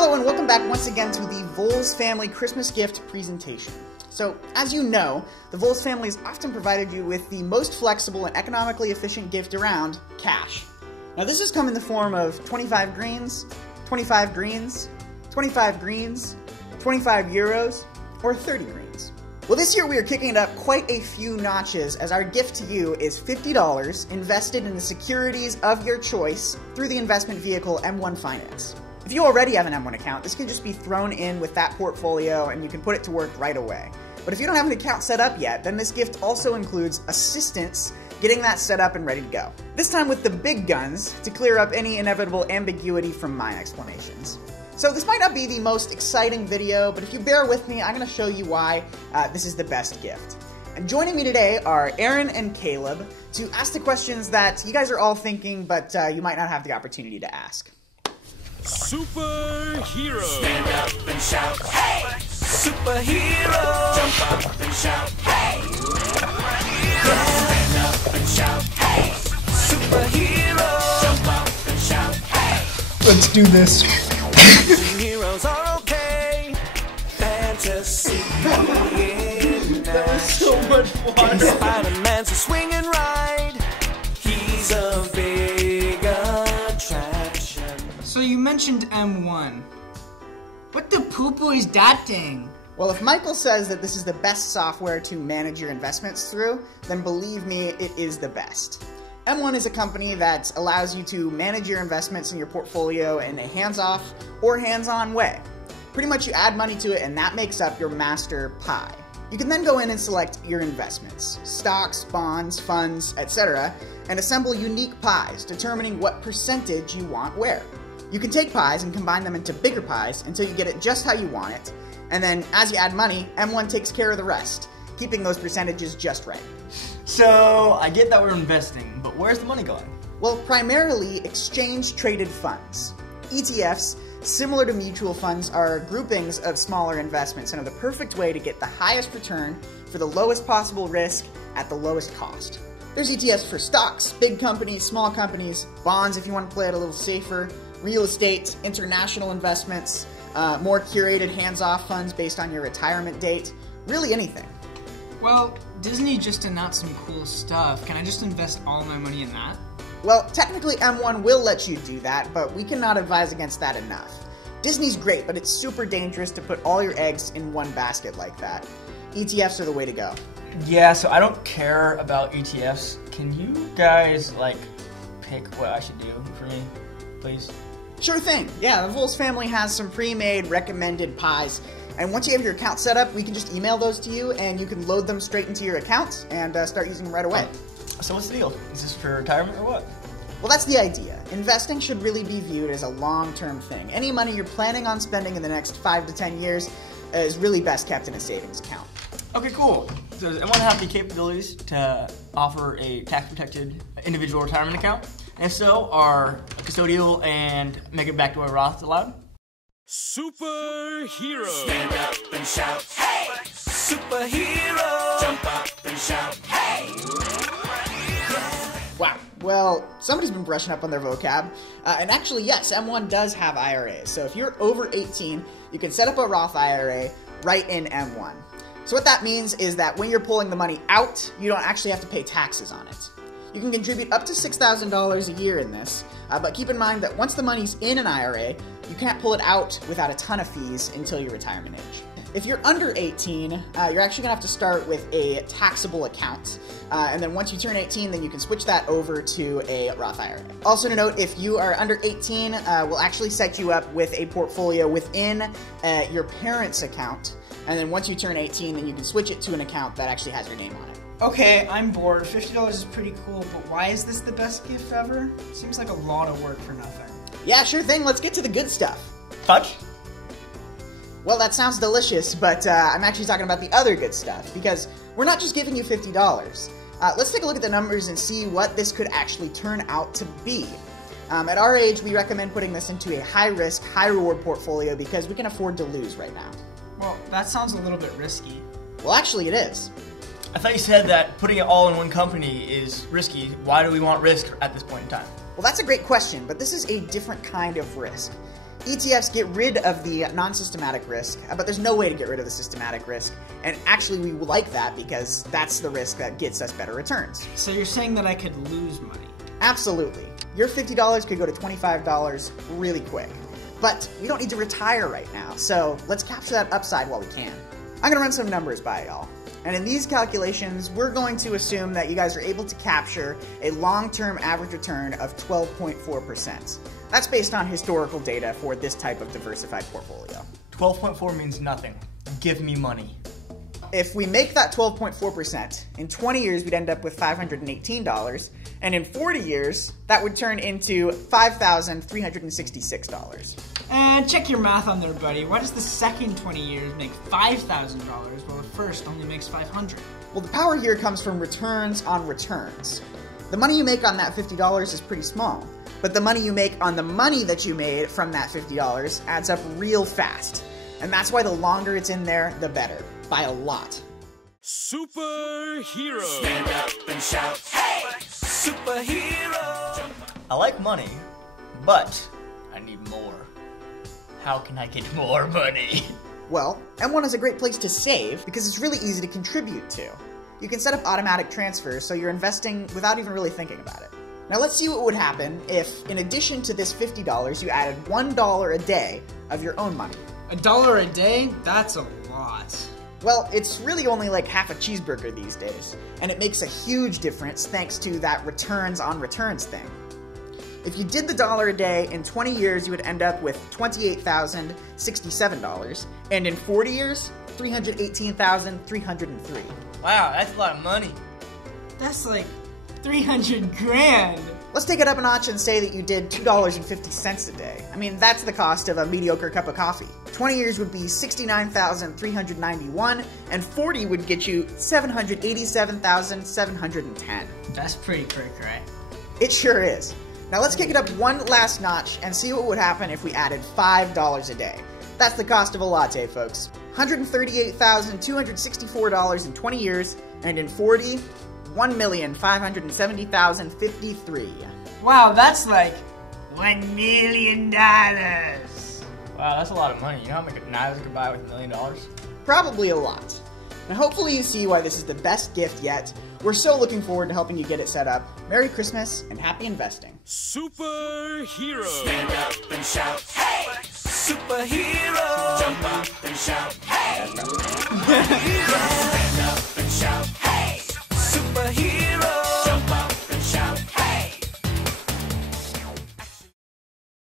Hello and welcome back once again to the Voles Family Christmas Gift presentation. So, as you know, the Voles family has often provided you with the most flexible and economically efficient gift around, cash. Now this has come in the form of 25 greens, 25 greens, 25 greens, 25 euros, or 30 greens. Well, this year we are kicking it up quite a few notches as our gift to you is $50 invested in the securities of your choice through the investment vehicle M1 Finance. If you already have an M1 account, this can just be thrown in with that portfolio and you can put it to work right away. But if you don't have an account set up yet, then this gift also includes assistance getting that set up and ready to go. This time with the big guns to clear up any inevitable ambiguity from my explanations. So this might not be the most exciting video, but if you bear with me, I'm going to show you why this is the best gift. And joining me today are Aaron and Caleb to ask the questions that you guys are all thinking, but you might not have the opportunity to ask. Superhero. Stand up and shout, hey! Superhero. Jump up and shout, hey! Superhero. Stand up and shout, hey! Superhero. Jump up and shout, hey! Let's do this. Heroes are okay. Fantasy in That was so much fun. Spider-Man's a swing and ride. He's a big attraction. So you mentioned M1. What the poo-poo is that thing? Well, if Michael says that this is the best software to manage your investments through, then believe me, it is the best. M1 is a company that allows you to manage your investments in your portfolio in a hands-off or hands-on way. Pretty much you add money to it and that makes up your master pie. You can then go in and select your investments, stocks, bonds, funds, etc., and assemble unique pies, determining what percentage you want where. You can take pies and combine them into bigger pies until you get it just how you want it, and then as you add money, M1 takes care of the rest, keeping those percentages just right. So, I get that we're investing, but where's the money going? Well, primarily exchange-traded funds. ETFs, similar to mutual funds, are groupings of smaller investments and are the perfect way to get the highest return for the lowest possible risk at the lowest cost. There's ETFs for stocks, big companies, small companies, bonds if you want to play it a little safer, real estate, international investments, more curated hands-off funds based on your retirement date, really anything. Well, Disney just announced some cool stuff. Can I just invest all my money in that? Well, technically M1 will let you do that, but we cannot advise against that enough. Disney's great, but it's super dangerous to put all your eggs in one basket like that. ETFs are the way to go. Yeah, so I don't care about ETFs. Can you guys, pick what I should do for me, please? Sure thing. Yeah, the Voles family has some pre-made recommended pies. And once you have your account set up, we can just email those to you and you can load them straight into your account and start using them right away. So what's the deal? Is this for retirement or what? Well, that's the idea. Investing should really be viewed as a long-term thing. Any money you're planning on spending in the next 5 to 10 years is really best kept in a savings account. Okay, cool. So does anyone have the capabilities to offer a tax-protected individual retirement account? And if so, are custodial and make it back to a Roth allowed? Superhero. Stand up and shout, hey! Superhero. Jump up and shout, hey! Wow. Well, somebody's been brushing up on their vocab. And actually, yes, M1 does have IRAs. So if you're over 18, you can set up a Roth IRA right in M1. So what that means is that when you're pulling the money out, you don't actually have to pay taxes on it. You can contribute up to $6,000 a year in this, but keep in mind that once the money's in an IRA, you can't pull it out without a ton of fees until your retirement age. If you're under 18, you're actually going to have to start with a taxable account, and then once you turn 18, then you can switch that over to a Roth IRA. Also to note, if you are under 18, we'll actually set you up with a portfolio within your parents' account, and then once you turn 18, then you can switch it to an account that actually has your name on it. Okay, I'm bored. $50 is pretty cool, but why is this the best gift ever? Seems like a lot of work for nothing. Yeah, sure thing. Let's get to the good stuff. Fudge? Well, that sounds delicious, but I'm actually talking about the other good stuff, because we're not just giving you $50. Let's take a look at the numbers and see what this could actually turn out to be. At our age, we recommend putting this into a high-risk, high-reward portfolio because we can afford to lose right now. Well, that sounds a little bit risky. Well, actually, it is. I thought you said that putting it all in one company is risky. Why do we want risk at this point in time? Well, that's a great question, but this is a different kind of risk. ETFs get rid of the non-systematic risk, but there's no way to get rid of the systematic risk. And actually, we like that because that's the risk that gets us better returns. So you're saying that I could lose money? Absolutely. Your $50 could go to $25 really quick. But we don't need to retire right now, so let's capture that upside while we can. I'm gonna run some numbers by y'all. And in these calculations, we're going to assume that you guys are able to capture a long-term average return of 12.4%. That's based on historical data for this type of diversified portfolio. 12.4 means nothing. Give me money. If we make that 12.4%, in 20 years we'd end up with $518, and in 40 years, that would turn into $5,366. And check your math on there, buddy. Why does the second 20 years make $5,000 while the first only makes $500? Well, the power here comes from returns on returns. The money you make on that $50 is pretty small, but the money you make on the money that you made from that $50 adds up real fast. And that's why the longer it's in there, the better. By a lot. Superhero. Stand up and shout, hey! Superhero. I like money, but I need more. How can I get more money? Well, M1 is a great place to save because it's really easy to contribute to. You can set up automatic transfers so you're investing without even really thinking about it. Now let's see what would happen if, in addition to this $50, you added $1 a day of your own money. $1 a day? That's a lot. Well, it's really only like half a cheeseburger these days, and it makes a huge difference thanks to that returns on returns thing. If you did the $1 a day, in 20 years you would end up with $28,067, and in 40 years, $318,303. Wow, that's a lot of money. That's like 300 grand. Let's take it up a notch and say that you did $2.50 a day. I mean, that's the cost of a mediocre cup of coffee. 20 years would be $69,391, and 40 would get you $787,710. That's pretty quick, right? It sure is. Now let's kick it up one last notch and see what would happen if we added $5 a day. That's the cost of a latte, folks. $138,264 in 20 years, and in 40, $1,570,053. Wow, that's like $1 million. Wow, that's a lot of money. You know how many knives I could buy with $1 million? Probably a lot. And hopefully you see why this is the best gift yet. We're so looking forward to helping you get it set up. Merry Christmas and happy investing. Superhero. Stand up and shout, hey! Superhero. Jump up and shout, hey! Stand up and shout, hey! Superhero.